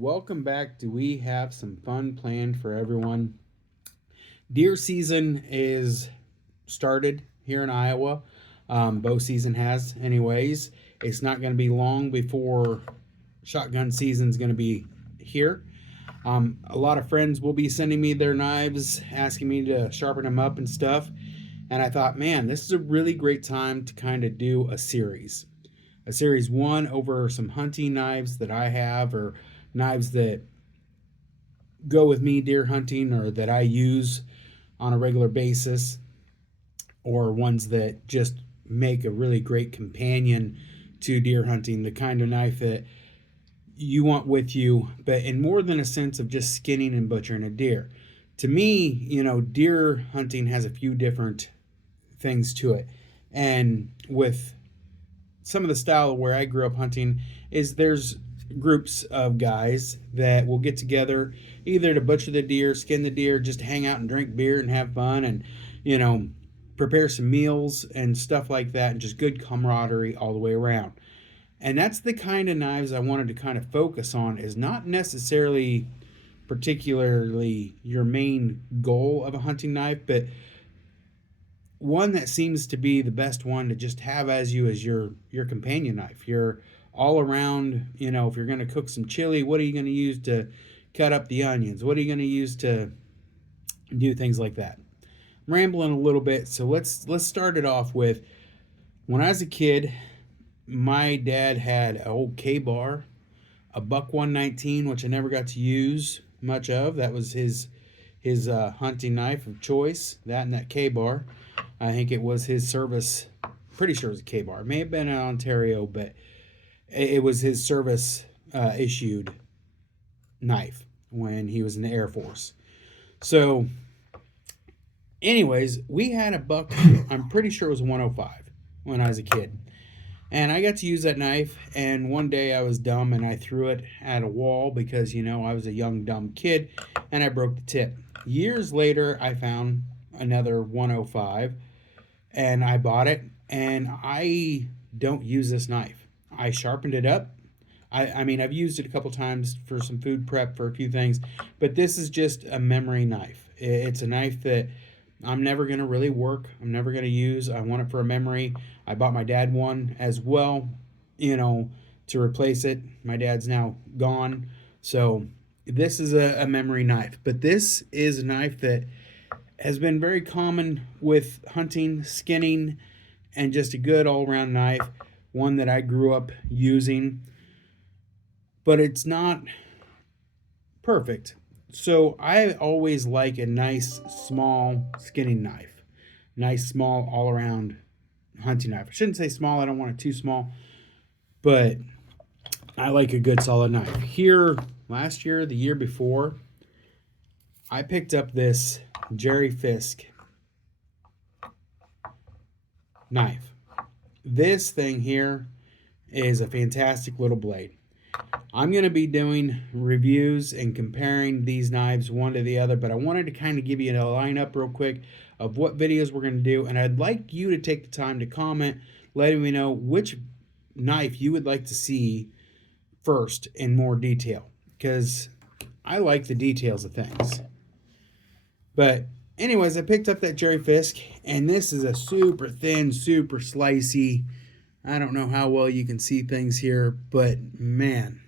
Welcome back. Do we have some fun planned for everyone? Deer season is started here in Iowa. Bow season has, anyways. It's not going to be long before shotgun season is going to be here. A lot of friends will be sending me their knives, asking me to sharpen them up and stuff. And I thought, man, this is a really great time to kind of do a series. A series one over some hunting knives that I have, or knives that go with me deer hunting or that I use on a regular basis, or ones that just make a really great companion to deer hunting, the kind of knife that you want with you, but in more than a sense of just skinning and butchering a deer. To me, deer hunting has a few different things to it. And with some of the style where I grew up hunting is there's groups of guys that will get together either to butcher the deer, skin the deer, just hang out and drink beer and have fun and, you know, prepare some meals and stuff like that, and just good camaraderie all the way around. And that's the kind of knives I wanted to kind of focus on, is not necessarily particularly your main goal of a hunting knife, but one that seems to be the best one to just have as your companion knife. Your all around, if you're going to cook some chili, what are you going to use to cut up the onions? What are you going to use to do things like that? I'm rambling a little bit, so let's start it off with when I was a kid. My dad had an old K-bar, a Buck 119, which I never got to use much of. That was his hunting knife of choice. That and that K-bar. I think it was his service. Pretty sure it was a K-bar. It may have been in Ontario, but it was his service issued knife when he was in the Air Force. So, anyways, we had a Buck. I'm pretty sure it was a 105 when I was a kid. And I got to use that knife, and one day I was dumb and I threw it at a wall because, I was a young, dumb kid, and I broke the tip. Years later, I found another 105, and I bought it, and I don't use this knife. I sharpened it up. I mean, I've used it a couple times for some food prep for a few things, but this is just a memory knife. It's a knife that I'm never going to really work. I'm never going to use. I want it for a memory. I bought my dad one as well, to replace it. My dad's now gone. So this is a memory knife. But this is a knife that has been very common with hunting, skinning, and just a good all around knife. One that I grew up using. But it's not perfect. So I always like a nice small skinning knife. Nice small all around hunting knife. I shouldn't say small, I don't want it too small, but I like a good solid knife. Here last year, the year before, I picked up this Jerry Fisk knife. This thing here is a fantastic little blade. I'm going to be doing reviews and comparing these knives one to the other, but I wanted to kind of give you a lineup real quick of what videos we're going to do, and I'd like you to take the time to comment, letting me know which knife you would like to see first in more detail, because I like the details of things. But anyways, I picked up that Jerry Fisk, and this is a super thin, super slicey. I don't know how well you can see things here, but man,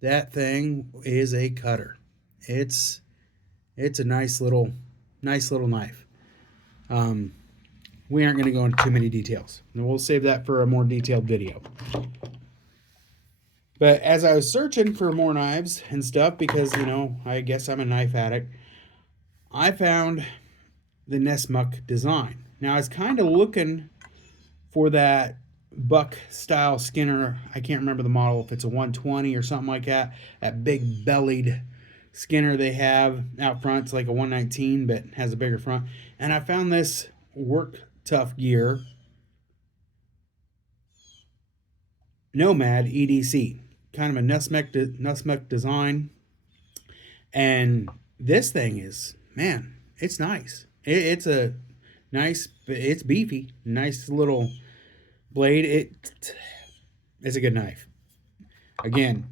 that thing is a cutter. It's a nice little knife. We aren't going to go into too many details. And we'll save that for a more detailed video. But as I was searching for more knives and stuff, because, I guess I'm a knife addict, I found the Nessmuk design. Now, I was kind of looking for that Buck style skinner. I can't remember the model, if it's a 120 or something like that. That big bellied skinner they have out front. It's like a 119, but has a bigger front. And I found this Work Tough Gear Nomad EDC, kind of a Nessmuk design. And this thing is, man, it's nice. It's a nice, it's beefy, nice little blade. It's a good knife. Again,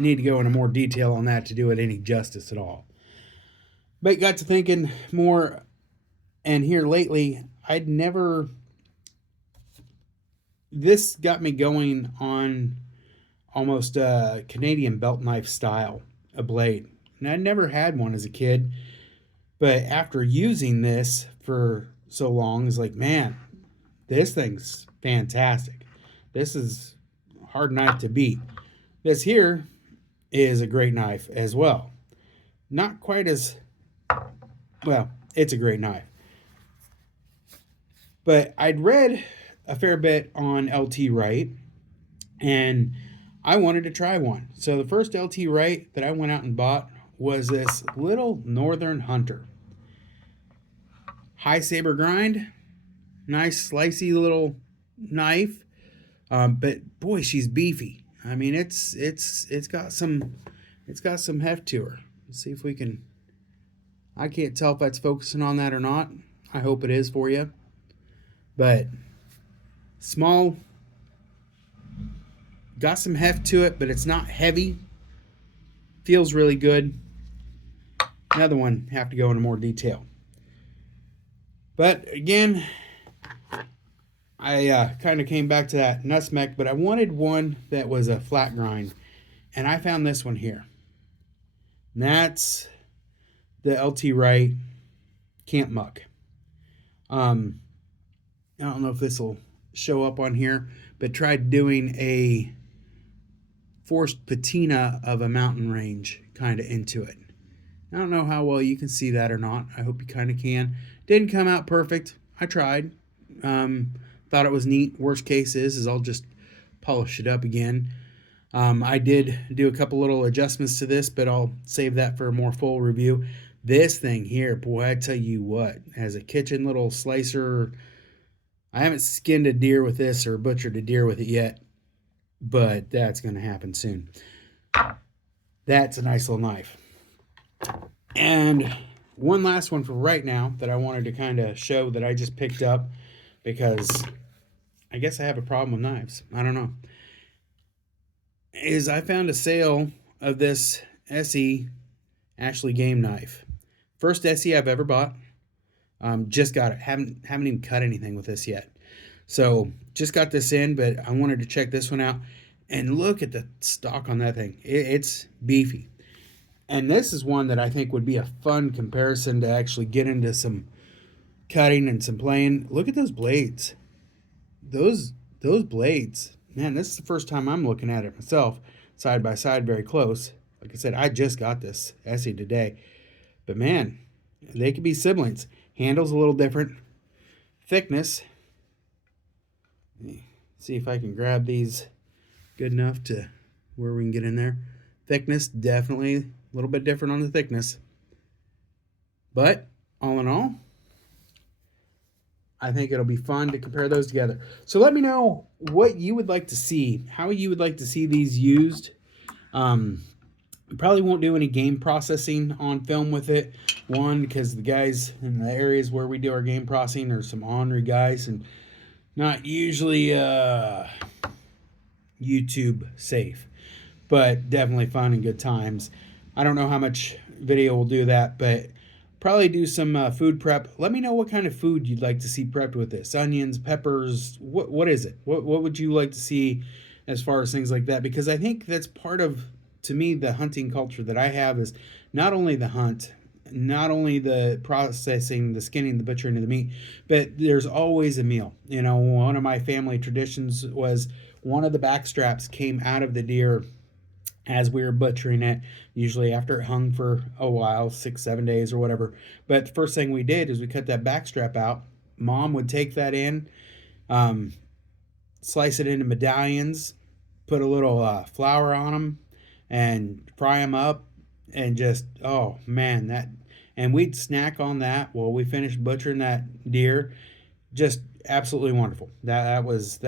need to go into more detail on that to do it any justice at all. But got to thinking more, and here lately, I'd never. This got me going on almost a Canadian belt knife style, a blade. And I never had one as a kid, but after using this for so long, it's like, man, this thing's fantastic. This is a hard knife to beat. This here is a great knife as well. Not quite as well, it's a great knife. But I'd read a fair bit on LT Wright, and I wanted to try one. So the first LT Wright that I went out and bought was this little Northern Hunter. High saber grind, nice slicey little knife. But boy, she's beefy. I mean, it's got some heft to her. Let's see if we can. I can't tell if that's focusing on that or not. I hope it is for you. But small, got some heft to it, but it's not heavy. Feels really good. Another one, have to go into more detail. But again, I kind of came back to that Nusmec, but I wanted one that was a flat grind. And I found this one here. And that's the LT Wright Camp Muck. I don't know if this will show up on here, but tried doing a forced patina of a mountain range kind of into it. I don't know how well you can see that or not. I hope you kind of can. Didn't come out perfect. I tried. Thought it was neat. Worst case is I'll just polish it up again. I did do a couple little adjustments to this, but I'll save that for a more full review. This thing here, boy, I tell you what, as a kitchen little slicer, I haven't skinned a deer with this or butchered a deer with it yet, but that's going to happen soon. That's a nice little knife. And one last one for right now that I wanted to kind of show that I just picked up because I guess I have a problem with knives. I don't know. Is I found a sale of this SE Ashley game knife. First SE I've ever bought. Just got it. Haven't even cut anything with this yet. So just got this in, but I wanted to check this one out. And look at the stock on that thing. It's beefy. And this is one that I think would be a fun comparison to actually get into some cutting and some playing. Look at those blades. Those blades. Man, this is the first time I'm looking at it myself, side by side, very close. Like I said, I just got this Essie today. But man, they could be siblings. Handle's a little different. Thickness. See if I can grab these good enough to where we can get in there. Thickness, definitely a little bit different on the thickness. But all in all, I think it'll be fun to compare those together. So let me know what you would like to see, how you would like to see these used. Probably won't do any game processing on film with it. One, because the guys in the areas where we do our game processing are some ornery guys and not usually YouTube safe, but definitely fun and good times. I don't know how much video will do that, but probably do some food prep. Let me know what kind of food you'd like to see prepped with this. Onions, peppers, what is it? What would you like to see as far as things like that? Because I think that's part of, to me, the hunting culture that I have is not only the hunt, not only the processing, the skinning, the butchering of the meat, but there's always a meal. You know, one of my family traditions was one of the back straps came out of the deer as we were butchering it, usually after it hung for a while, 6-7 days or whatever. But the first thing we did is we cut that back strap out. Mom would take that in, slice it into medallions, put a little flour on them, and fry them up, and just, oh man, that, and we'd snack on that while we finished butchering that deer. Just absolutely wonderful. That was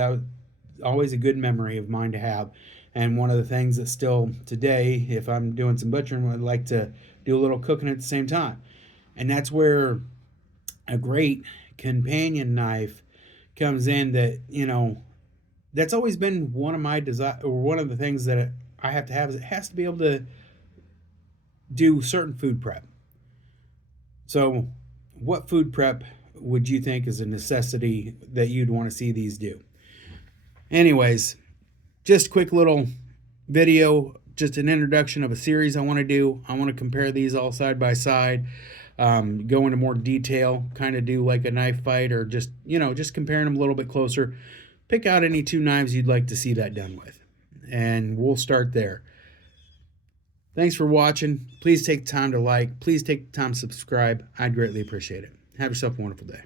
always a good memory of mine to have. And one of the things that still today, if I'm doing some butchering, I'd like to do a little cooking at the same time. And that's where a great companion knife comes in that, you know, that's always been one of my desire, or one of the things that I have to have is it has to be able to do certain food prep. So, what food prep would you think is a necessity that you'd want to see these do? Anyways, just quick little video, just an introduction of a series I want to do. I want to compare these all side by side, go into more detail, kind of do like a knife fight, or just, just comparing them a little bit closer. Pick out any two knives you'd like to see that done with, and we'll start there. Thanks for watching. Please take the time to like. Please take the time to subscribe. I'd greatly appreciate it. Have yourself a wonderful day.